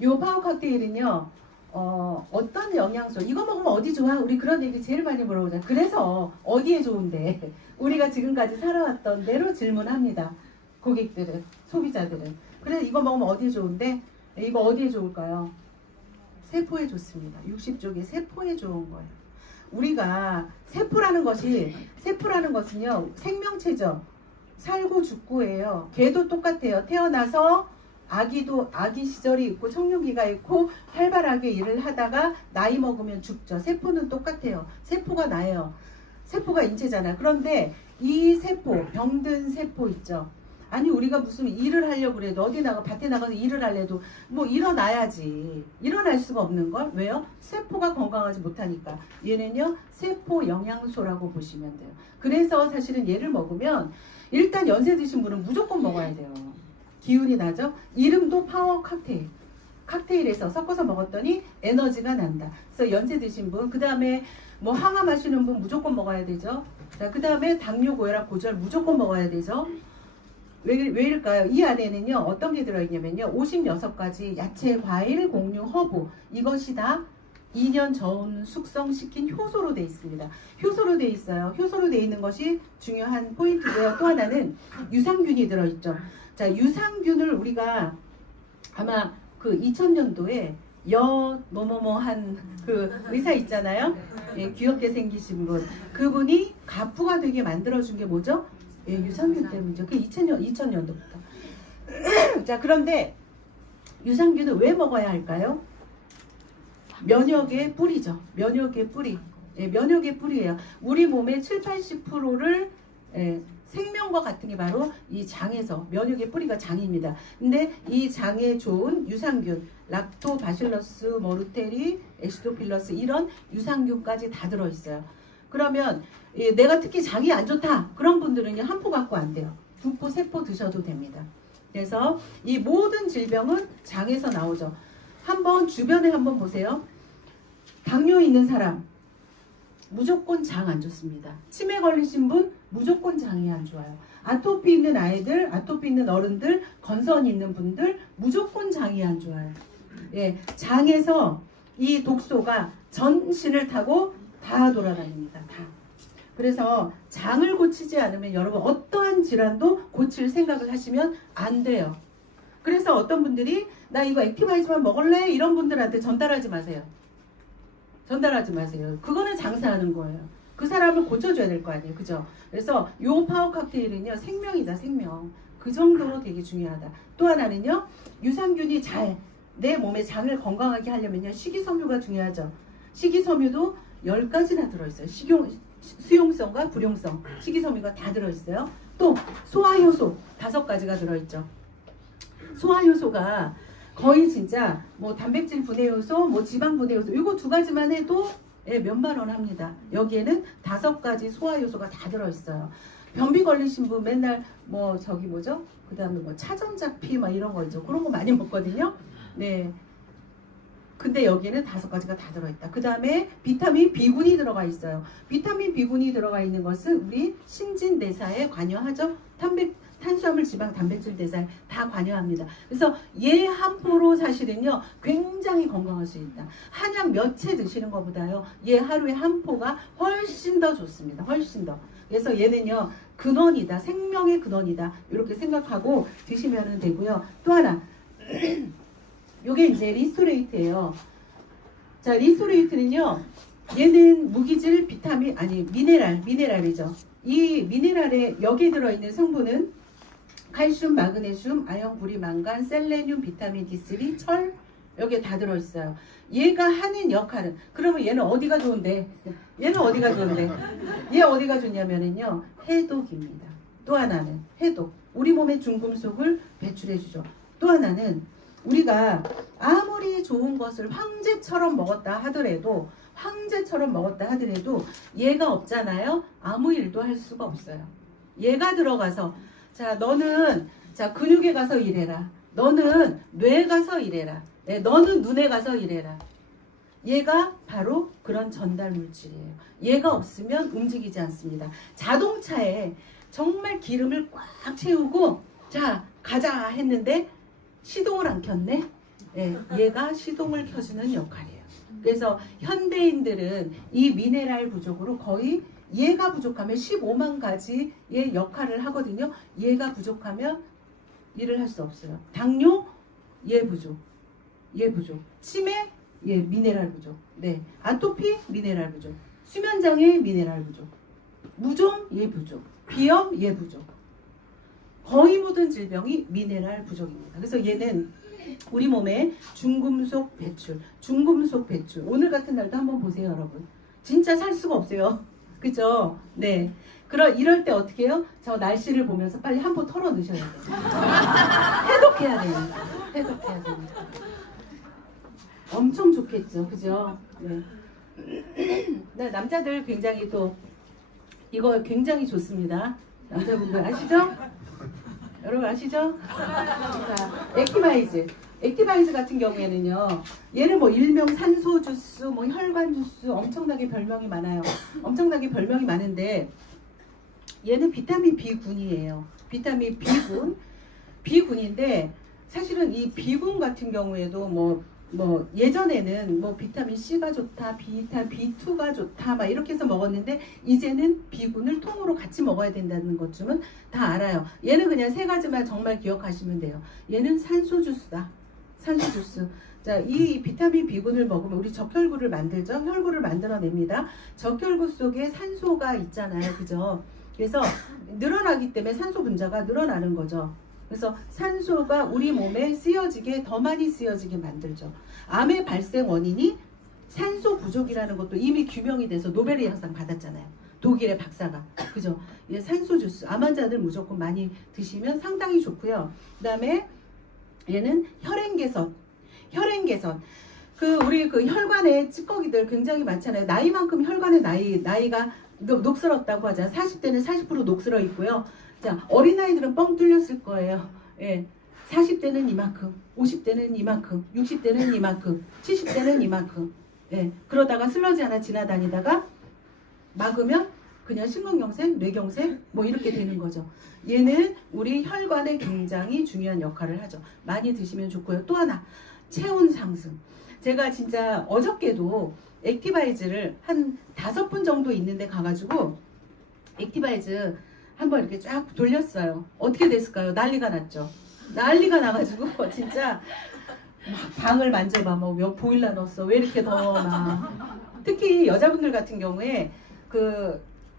요 파워 칵테일은요, 어떤 영양소, 이거 먹으면 어디 좋아? 우리 그런 얘기 제일 많이 물어보잖아요. 그래서 어디에 좋은데? 우리가 지금까지 살아왔던 대로 질문합니다. 고객들은, 소비자들은. 그래서 이거 먹으면 어디에 좋은데? 이거 어디에 좋을까요? 세포에 좋습니다. 60쪽에 세포에 좋은 거예요. 우리가 세포라는 것은요, 생명체죠. 살고 죽고예요. 개도 똑같아요. 태어나서 아기 시절이 있고 청년기가 있고 활발하게 일을 하다가 나이 먹으면 죽죠. 세포는 똑같아요. 세포가 나요. 세포가 인체잖아. 그런데 이 세포, 병든 세포 있죠. 아니 우리가 무슨 일을 하려고 그래도 어디 나가 밭에 나가서 일을 하려도 뭐 일어나야지. 일어날 수가 없는 걸. 왜요? 세포가 건강하지 못하니까. 얘는요 세포 영양소라고 보시면 돼요. 그래서 사실은 얘를 먹으면 일단 연세 드신 분은 무조건 먹어야 돼요. 기운이 나죠? 이름도 파워 칵테일. 칵테일에서 섞어서 먹었더니 에너지가 난다. 그래서 연세 드신 분, 그 다음에 뭐 항암 하시는 분 무조건 먹어야 되죠. 자, 그 다음에 당뇨, 고혈압, 고지혈 무조건 먹어야 되죠. 왜일까요? 이 안에는요 어떤 게 들어있냐면요 56가지 야채, 과일, 곡류, 허브 이것이 다 2년 저온 숙성시킨 효소로 되어 있습니다. 효소로 되어 있어요. 효소로 되어 있는 것이 중요한 포인트고요. 또 하나는 유산균이 들어있죠. 자, 유산균을 우리가 아마 그 2000년도에 뭐뭐뭐한 그 의사 있잖아요. 예, 귀엽게 생기신 분. 그분이 가프가 되게 만들어준 게 뭐죠? 예, 유산균 때문이죠. 그 2000년도부터. 자, 그런데 유산균은 왜 먹어야 할까요? 면역의 뿌리죠. 면역의 뿌리. 예, 면역의 뿌리예요. 우리 몸의 70~80%를 생명과 같은 게 바로 이 장에서 면역의 뿌리가 장입니다. 근데 이 장에 좋은 유산균, 락토바실러스 모르테리, 에시도필러스 이런 유산균까지 다 들어있어요. 그러면 내가 특히 장이 안 좋다 그런 분들은 한 포 갖고 안 돼요. 2포, 3포 드셔도 됩니다. 그래서 이 모든 질병은 장에서 나오죠. 한번 주변에 한번 보세요. 당뇨 있는 사람 무조건 장 안 좋습니다. 치매 걸리신 분 무조건 장이 안 좋아요. 아토피 있는 아이들, 아토피 있는 어른들, 건선 있는 분들 무조건 장이 안 좋아요. 예, 장에서 이 독소가 전신을 타고 다 돌아다닙니다. 다. 그래서 장을 고치지 않으면 여러분 어떠한 질환도 고칠 생각을 하시면 안 돼요. 그래서 어떤 분들이 나 이거 액티바이즈만 먹을래? 이런 분들한테 전달하지 마세요. 전달하지 마세요. 그거는 장사하는 거예요. 그 사람을 고쳐줘야 될 거 아니에요. 그죠? 그래서 요 파워 칵테일은요 생명이다. 생명. 그 정도로 되게 중요하다. 또 하나는요 유산균이 잘 내 몸의 장을 건강하게 하려면요 식이섬유가 중요하죠. 식이섬유도 10가지나 들어있어요. 수용성과 불용성 식이섬유가 다 들어있어요. 또 소화효소 5가지가 들어있죠. 소화효소가 거의 진짜 뭐 단백질 분해효소, 뭐 지방 분해효소 이거 2가지만 해도 몇만 원 합니다. 여기에는 5가지 소화효소가 다 들어있어요. 변비 걸리신 분 맨날 뭐 저기 뭐죠? 그 다음에 뭐 차전자피 막 이런 거 있죠. 그런 거 많이 먹거든요. 네. 근데 여기에는 5가지가 다 들어있다. 그 다음에 비타민 B군이 들어가 있어요. 비타민 B군이 들어가 있는 것은 우리 신진대사에 관여하죠. 탄수화물, 지방, 단백질 대사에 다 관여합니다. 그래서 얘 한 포로 사실은요 굉장히 건강할 수 있다. 한약 몇 채 드시는 것보다요 얘 하루에 한 포가 훨씬 더 좋습니다. 훨씬 더. 그래서 얘는요 근원이다. 생명의 근원이다. 이렇게 생각하고 드시면 되고요. 또 하나 요게 이제 리스토레이트예요. 자, 리스토레이트는요 얘는 무기질 비타민 미네랄이죠. 이 미네랄에 여기에 들어있는 성분은 칼슘, 마그네슘, 아연, 구리, 망간, 셀레늄, 비타민 D3, 철 여기에 다 들어있어요. 얘가 하는 역할은 그러면 얘는 어디가 좋은데? 얘는 어디가 좋은데? 얘 어디가 좋냐면은요 해독입니다. 또 하나는 해독. 우리 몸의 중금속을 배출해주죠. 또 하나는 우리가 아무리 좋은 것을 황제처럼 먹었다 하더라도 얘가 없잖아요. 아무 일도 할 수가 없어요. 얘가 들어가서 자 너는 자 근육에 가서 일해라. 너는 뇌에 가서 일해라. 네, 너는 눈에 가서 일해라. 얘가 바로 그런 전달 물질이에요. 얘가 없으면 움직이지 않습니다. 자동차에 정말 기름을 꽉 채우고 자 가자 했는데 시동을 안 켰네. 네, 얘가 시동을 켜주는 역할이에요. 그래서 현대인들은 이 미네랄 부족으로 거의 얘가 부족하면 15만 가지의 역할을 하거든요. 얘가 부족하면 일을 할 수 없어요. 당뇨 얘 부족. 치매 얘 미네랄 부족. 네, 아토피 미네랄 부족. 수면장애 미네랄 부족. 무좀 얘 부족. 비염 얘 부족. 거의 모든 질병이 미네랄 부족입니다. 그래서 얘는 우리 몸에 중금속 배출. 오늘 같은 날도 한번 보세요, 여러분. 진짜 살 수가 없어요. 그죠? 네. 이럴 때 어떻게 해요? 저 날씨를 보면서 빨리 한 포 털어 넣으셔야 돼요. 해독해야 됩니다. 해독해야 됩니다. 엄청 좋겠죠, 그죠? 네. 네, 남자들 굉장히 또 이거 굉장히 좋습니다. 남자분들 아시죠? 여러분 아시죠? 자, 액티바이즈 같은 경우에는요, 얘는 뭐 일명 산소 주스, 뭐 혈관 주스, 엄청나게 별명이 많아요. 엄청나게 별명이 많은데 얘는 비타민 B군이에요. 비타민 B군인데 사실은 이 B군 같은 경우에도 뭐 예전에는 뭐 비타민 C가 좋다, 비타민 B2가 좋다 막 이렇게 해서 먹었는데 이제는 B군을 통으로 같이 먹어야 된다는 것쯤은 다 알아요. 얘는 그냥 세 가지만 정말 기억하시면 돼요. 얘는 산소 주스다. 산소 주스. 자, 이 비타민 B군을 먹으면 우리 적혈구를 만들죠. 혈구를 만들어냅니다. 적혈구 속에 산소가 있잖아요. 그죠? 그래서 늘어나기 때문에 산소 분자가 늘어나는 거죠. 그래서 산소가 우리 몸에 더 많이 쓰여지게 만들죠. 암의 발생 원인이 산소 부족이라는 것도 이미 규명이 돼서 노벨의 상상 받았잖아요. 독일의 박사가. 그죠? 예, 산소 주스. 암 환자들 무조건 많이 드시면 상당히 좋고요. 그 다음에 얘는 혈행 개선. 우리 혈관에 찌꺼기들 굉장히 많잖아요. 나이만큼 혈관의 나이가 녹슬었다고 하잖아요. 40대는 40% 녹슬어 있고요. 자, 어린아이들은 뻥 뚫렸을 거예요. 예. 40대는 이만큼, 50대는 이만큼, 60대는 이만큼, 70대는 이만큼. 예. 그러다가 슬러지 하나 지나다니다가 막으면 그냥 심근경색, 뇌경색 뭐 이렇게 되는 거죠. 얘는 우리 혈관에 굉장히 중요한 역할을 하죠. 많이 드시면 좋고요. 또 하나, 체온 상승. 제가 진짜 어저께도 액티바이즈를 한 5분 정도 있는데 가가지고 액티바이즈 한번 이렇게 쫙 돌렸어요. 어떻게 됐을까요? 난리가 났죠. 난리가 나가지고 진짜 막 방을 만져봐. 뭐 몇 보일러 넣었어. 왜 이렇게 더워? 막. 특히 여자분들 같은 경우에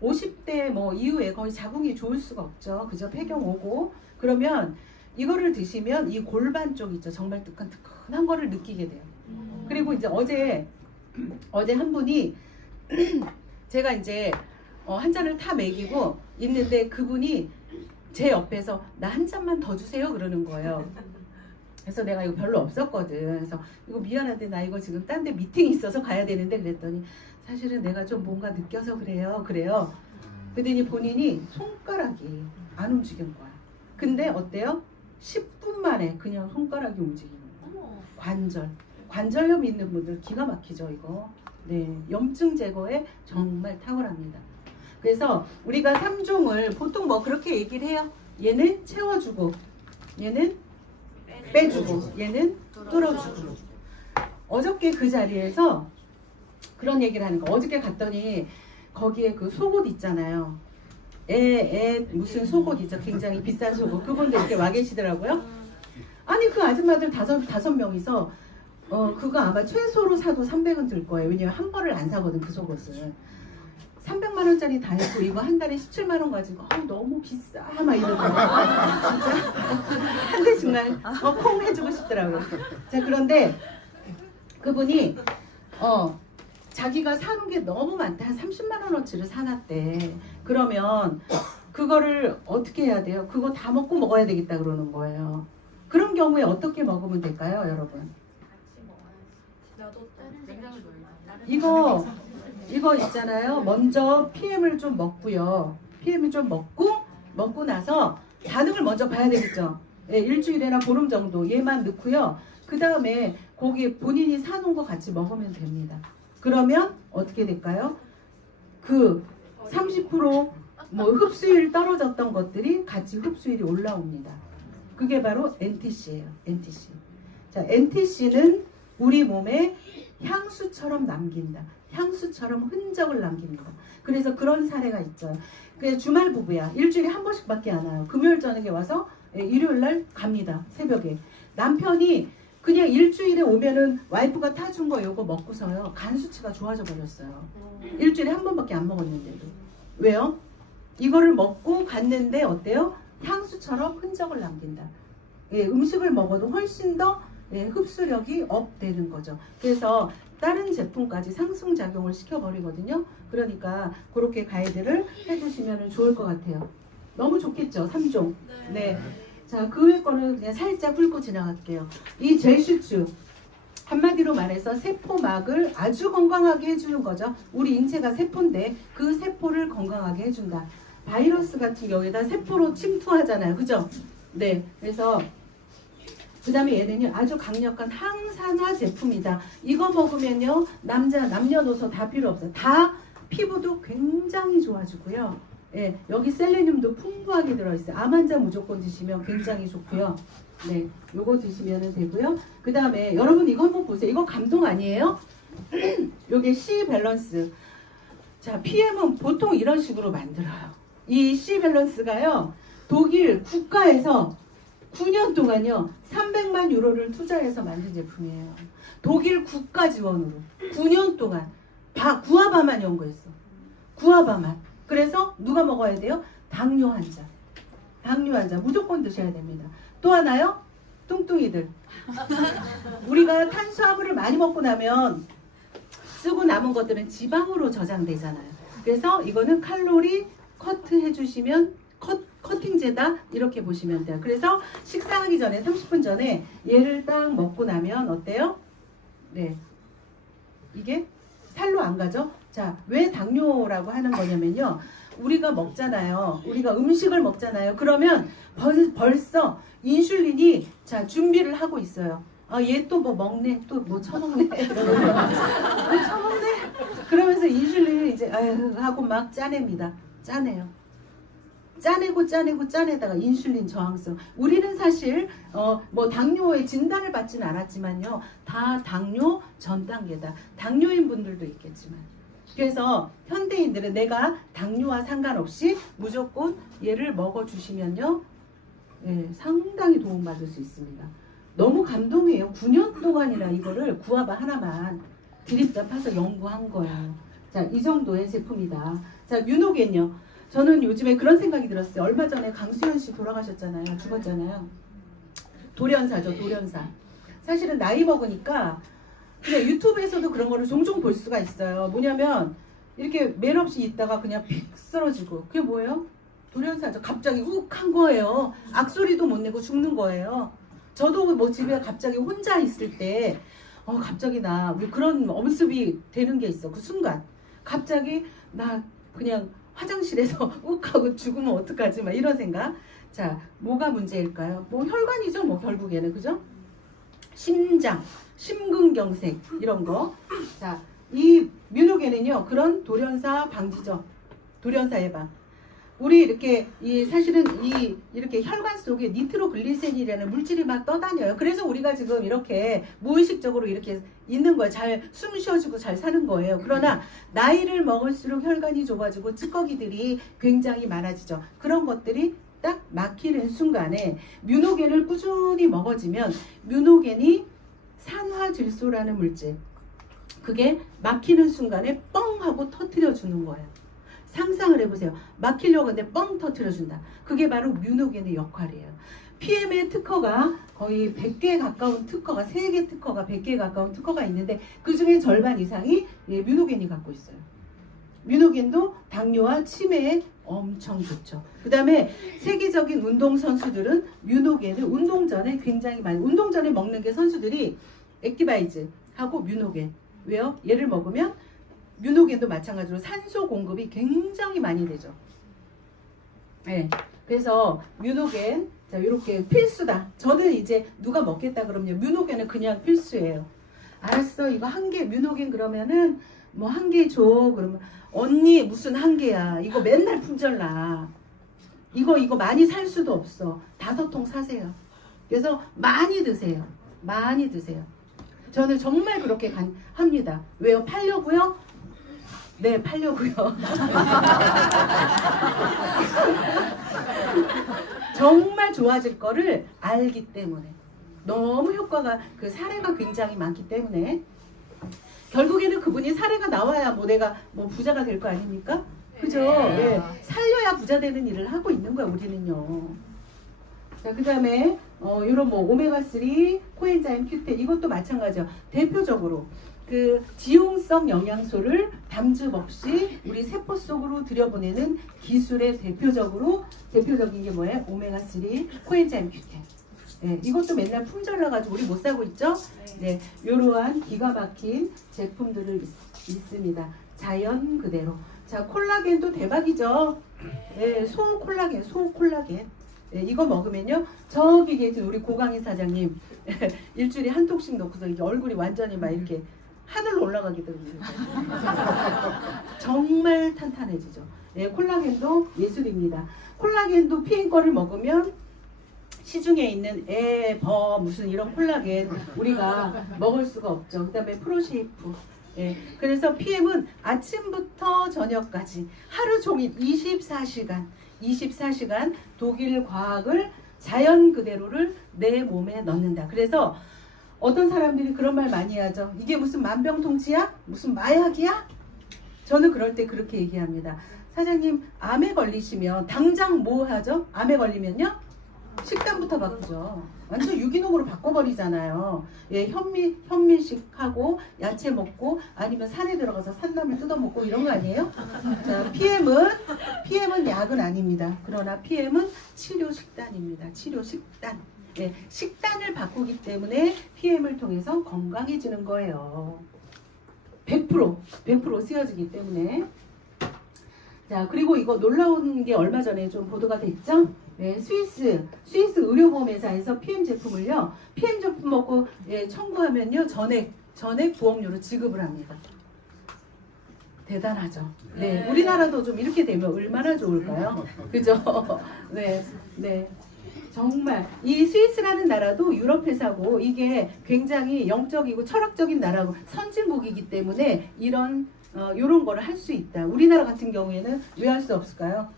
50대 뭐 이후에 거의 자궁이 좋을 수가 없죠. 그죠? 폐경 오고 그러면 이거를 드시면 이 골반 쪽 있죠. 정말 뜨끈뜨끈한 거를 느끼게 돼요. 그리고 이제 어제 한 분이 제가 이제 한 잔을 타 먹이고 있는데 그분이 제 옆에서 나 한 잔만 더 주세요 그러는 거예요. 그래서 내가 이거 별로 없었거든. 그래서 이거 미안한데 나 이거 지금 딴 데 미팅이 있어서 가야 되는데 그랬더니 사실은 내가 좀 뭔가 느껴서 그래요. 그랬더니 본인이 손가락이 안 움직인 거야. 근데 어때요? 10분 만에 그냥 손가락이 움직이는 거야. 관절염 있는 분들 기가 막히죠 이거. 네, 염증 제거에 정말 탁월합니다. 그래서 우리가 3종을 보통 뭐 그렇게 얘기를 해요. 얘는 채워주고, 얘는 빼주고, 얘는 뚫어주고. 어저께 그 자리에서 그런 얘기를 하는 거. 어저께 갔더니 거기에 그 속옷 있잖아요. 무슨 속옷 있죠. 굉장히 비싼 속옷. 그분들 이렇게 와 계시더라고요. 아니 그 아줌마들 다섯 명이서 그거 아마 최소로 사도 300원 들 거예요. 왜냐면 한 벌을 안 사거든 그 속옷을. 300만 원짜리 다 했고 이거 한 달에 17만 원 가지고 너무 비싸 막 이러더라고요. 진짜 한 대씩만 콩 해주고 싶더라고요. 자 그런데 그분이 자기가 사는 게 너무 많다. 한 30만 원어치를 사놨대. 그러면 그거를 어떻게 해야 돼요? 그거 다 먹어야 되겠다 그러는 거예요. 그런 경우에 어떻게 먹으면 될까요, 여러분? 이거 있잖아요. 먼저 PM을 좀 먹고요. PM을 좀 먹고 나서 반응을 먼저 봐야 되겠죠. 네, 일주일에나 보름 정도 얘만 넣고요. 그 다음에 거기에 본인이 사놓은 거 같이 먹으면 됩니다. 그러면 어떻게 될까요? 그 30% 뭐 흡수율 떨어졌던 것들이 같이 흡수율이 올라옵니다. 그게 바로 NTC예요. NTC. 자, NTC는 우리 몸에 향수처럼 남긴다. 향수처럼 흔적을 남깁니다. 그래서 그런 사례가 있죠. 그래서 주말 부부야. 일주일에 한 번씩밖에 안 와요. 금요일 저녁에 와서 일요일 날 갑니다. 새벽에. 남편이 그냥 일주일에 오면은 와이프가 타준 거 요거 먹고서요. 간 수치가 좋아져 버렸어요. 일주일에 한 번밖에 안 먹었는데도. 왜요? 이거를 먹고 갔는데 어때요? 향수처럼 흔적을 남긴다. 예, 음식을 먹어도 훨씬 더 예, 흡수력이 업 되는 거죠. 그래서 다른 제품까지 상승작용을 시켜버리거든요. 그러니까 그렇게 가이드를 해주시면 좋을 것 같아요. 너무 좋겠죠? 3종. 네. 자, 그 외 거는 그냥 살짝 훑고 지나갈게요. 이 젤슈츠. 한마디로 말해서 세포막을 아주 건강하게 해주는 거죠. 우리 인체가 세포인데 그 세포를 건강하게 해준다. 바이러스 같은 경우에다 세포로 침투하잖아요. 그죠? 네. 그래서 그 다음에 얘는요 아주 강력한 항산화 제품이다. 이거 먹으면요 남녀노소 다 필요 없어요. 다 피부도 굉장히 좋아지고요. 예, 여기 셀레늄도 풍부하게 들어있어요. 암 환자 무조건 드시면 굉장히 좋고요. 네, 요거 드시면 되고요. 그 다음에 여러분 이거 한번 보세요. 이거 감동 아니에요? 요게 C 밸런스. 자, PM은 보통 이런 식으로 만들어요. 이 C 밸런스가요 독일 국가에서 9년 동안요 300만 유로를 투자해서 만든 제품이에요. 독일 국가 지원으로 9년 동안 구아바만 연구했어. 구아바만. 그래서 누가 먹어야 돼요? 당뇨 환자. 당뇨 환자 무조건 드셔야 됩니다. 또 하나요? 뚱뚱이들. 우리가 탄수화물을 많이 먹고 나면 쓰고 남은 것들은 지방으로 저장되잖아요. 그래서 이거는 칼로리 커트 해주시면 커팅제다 이렇게 보시면 돼요. 그래서 식사하기 전에 30분 전에 얘를 딱 먹고 나면 어때요? 네, 이게 살로 안 가죠? 자, 왜 당뇨라고 하는 거냐면요. 우리가 먹잖아요. 우리가 음식을 먹잖아요. 그러면 벌써 인슐린이 자 준비를 하고 있어요. 아, 얘 또 뭐 먹네, 또 뭐 처먹네, 뭐 처먹네. 그러면서 인슐린이 이제 아유 하고 막 짜냅니다. 짜내요. 짜내다가 인슐린 저항성. 우리는 사실 뭐 당뇨의 진단을 받지는 않았지만요. 다 당뇨 전 단계다. 당뇨인 분들도 있겠지만. 그래서 현대인들은 내가 당뇨와 상관없이 무조건 얘를 먹어주시면요. 예, 상당히 도움받을 수 있습니다. 너무 감동이에요. 9년 동안이나 이거를 구아바 하나만 드립다 파서 연구한 거예요. 자, 이 정도의 제품이다. 자, 뮤노겐요. 저는 요즘에 그런 생각이 들었어요. 얼마 전에 강수현 씨 돌아가셨잖아요. 죽었잖아요. 돌연사죠, 돌연사. 사실은 나이 먹으니까 그냥 유튜브에서도 그런 거를 종종 볼 수가 있어요. 뭐냐면 이렇게 맨 없이 있다가 그냥 픽 쓰러지고. 그게 뭐예요? 돌연사죠. 갑자기 욱 한 거예요. 악소리도 못 내고 죽는 거예요. 저도 뭐 집에 갑자기 혼자 있을 때 갑자기 나 뭐 그런 엄습이 되는 게 있어. 그 순간 갑자기 나 그냥 화장실에서 욱 하고 죽으면 어떡하지? 막 이런 생각. 자, 뭐가 문제일까요? 뭐 혈관이죠, 뭐 결국에는. 그죠? 심장, 심근경색 이런 거. 자, 이 뮤노겐은요 그런 돌연사 방지죠. 돌연사 예방. 우리 이렇게 사실은 이렇게 혈관 속에 니트로글리세린이라는 물질이 막 떠다녀요. 그래서 우리가 지금 이렇게 무의식적으로 이렇게 있는 거예요. 잘 숨 쉬어주고 잘 사는 거예요. 그러나 나이를 먹을수록 혈관이 좁아지고 찌꺼기들이 굉장히 많아지죠. 그런 것들이 딱 막히는 순간에 뮤노겐을 꾸준히 먹어지면 뮤노겐이 산화질소라는 물질, 그게 막히는 순간에 뻥 하고 터뜨려 주는 거예요. 상상을 해보세요. 막히려고 하는데 뻥 터뜨려준다. 그게 바로 뮤노겐의 역할이에요. PM의 특허가 거의 100개에 가까운 특허가, 3개 특허가 100개에 가까운 특허가 있는데 그 중에 절반 이상이 뮤노겐이 갖고 있어요. 뮤노겐도 당뇨와 치매에 엄청 좋죠. 그 다음에 세계적인 운동선수들은 뮤노겐을 운동 전에 굉장히 많이, 운동 전에 먹는 게 선수들이 액티바이즈하고 뮤노겐. 왜요? 얘를 먹으면 뮤노겐도 마찬가지로 산소 공급이 굉장히 많이 되죠. 네, 그래서 뮤노겐 자 이렇게 필수다. 저는 이제 누가 먹겠다 그러면 뮤노겐은 그냥 필수예요. 알았어, 이거 한 개 뮤노겐 그러면은 뭐 한 개 줘. 그러면 언니 무슨 한 개야? 이거 맨날 품절나. 이거 많이 살 수도 없어. 5통 사세요. 그래서 많이 드세요. 많이 드세요. 저는 정말 그렇게 합니다. 왜요? 팔려고요? 네, 팔려고요. 정말 좋아질 거를 알기 때문에. 너무 효과가, 그 사례가 굉장히 많기 때문에. 결국에는 그분이 사례가 나와야 뭐 내가 뭐 부자가 될 거 아닙니까? 그죠? 네. 살려야 부자 되는 일을 하고 있는 거야, 우리는요. 자, 그 다음에 이런 뭐 오메가3, 코엔자임 Q10 이것도 마찬가지죠. 대표적으로 그 지용성 영양소를 담즙 없이 우리 세포 속으로 들여보내는 기술의 대표적인 게 뭐예요? 오메가3, 코엔자임 Q10. 네, 이것도 맨날 품절 나가지고 우리 못 사고 있죠? 네, 이러한 기가 막힌 제품들을 있습니다. 자연 그대로. 자, 콜라겐도 대박이죠? 네, 소콜라겐. 네, 이거 먹으면요, 저기 계신 우리 고강희 사장님 일주일에 한 통씩 넣고서 이게 얼굴이 완전히 막 이렇게 하늘로 올라가게 되거든요. 정말 탄탄해지죠. 네, 콜라겐도 예술입니다. 콜라겐도 PM 거를 먹으면 시중에 있는 무슨 이런 콜라겐 우리가 먹을 수가 없죠. 그 다음에 프로쉐이프. 예, 그래서 PM은 아침부터 저녁까지 하루 종일 24시간 독일 과학을 자연 그대로를 내 몸에 넣는다. 그래서 어떤 사람들이 그런 말 많이 하죠. 이게 무슨 만병통치야? 무슨 마약이야? 저는 그럴 때 그렇게 얘기합니다. 사장님, 암에 걸리시면 당장 뭐 하죠? 암에 걸리면요? 식단부터 바꾸죠. 완전 유기농으로 바꿔버리잖아요. 예, 현미식하고 야채 먹고 아니면 산에 들어가서 산나물 뜯어먹고 이런 거 아니에요? 자, PM은 약은 아닙니다. 그러나 PM은 치료 식단입니다. 치료 식단. 예, 식단을 바꾸기 때문에 PM을 통해서 건강해지는 거예요. 100% 쓰여지기 때문에. 자, 그리고 이거 놀라운 게 얼마 전에 좀 보도가 됐죠? 네, 스위스 의료보험회사에서 PM 제품을요, PM 제품 먹고 청구하면요, 전액 보험료로 지급을 합니다. 대단하죠. 네, 우리나라도 좀 이렇게 되면 얼마나 좋을까요? 그죠? 네. 정말 이 스위스라는 나라도 유럽 회사고 이게 굉장히 영적이고 철학적인 나라고 선진국이기 때문에 이런 거를 할 수 있다. 우리나라 같은 경우에는 왜 할 수 없을까요?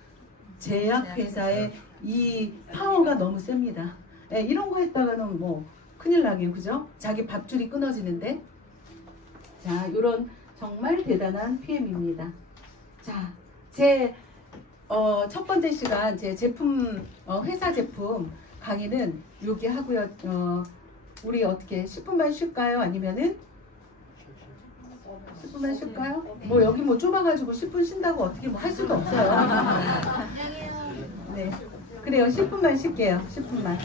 제약회사의 이 파워가 너무 셉니다. 네, 이런 거 했다가는 뭐 큰일 나게요. 그죠? 자기 밥줄이 끊어지는데. 자, 이런 정말 대단한 PM입니다. 자, 제 첫 번째 시간 제 제품 회사 제품 강의는 여기 하고요. 우리 어떻게 10분만 쉴까요? 아니면은 10분만 쉴까요? 뭐 여기 뭐 좁아가지고 10분 쉰다고 어떻게 뭐 할 수도 없어요. 네, 그래요. 10분만 쉴게요. 10분만.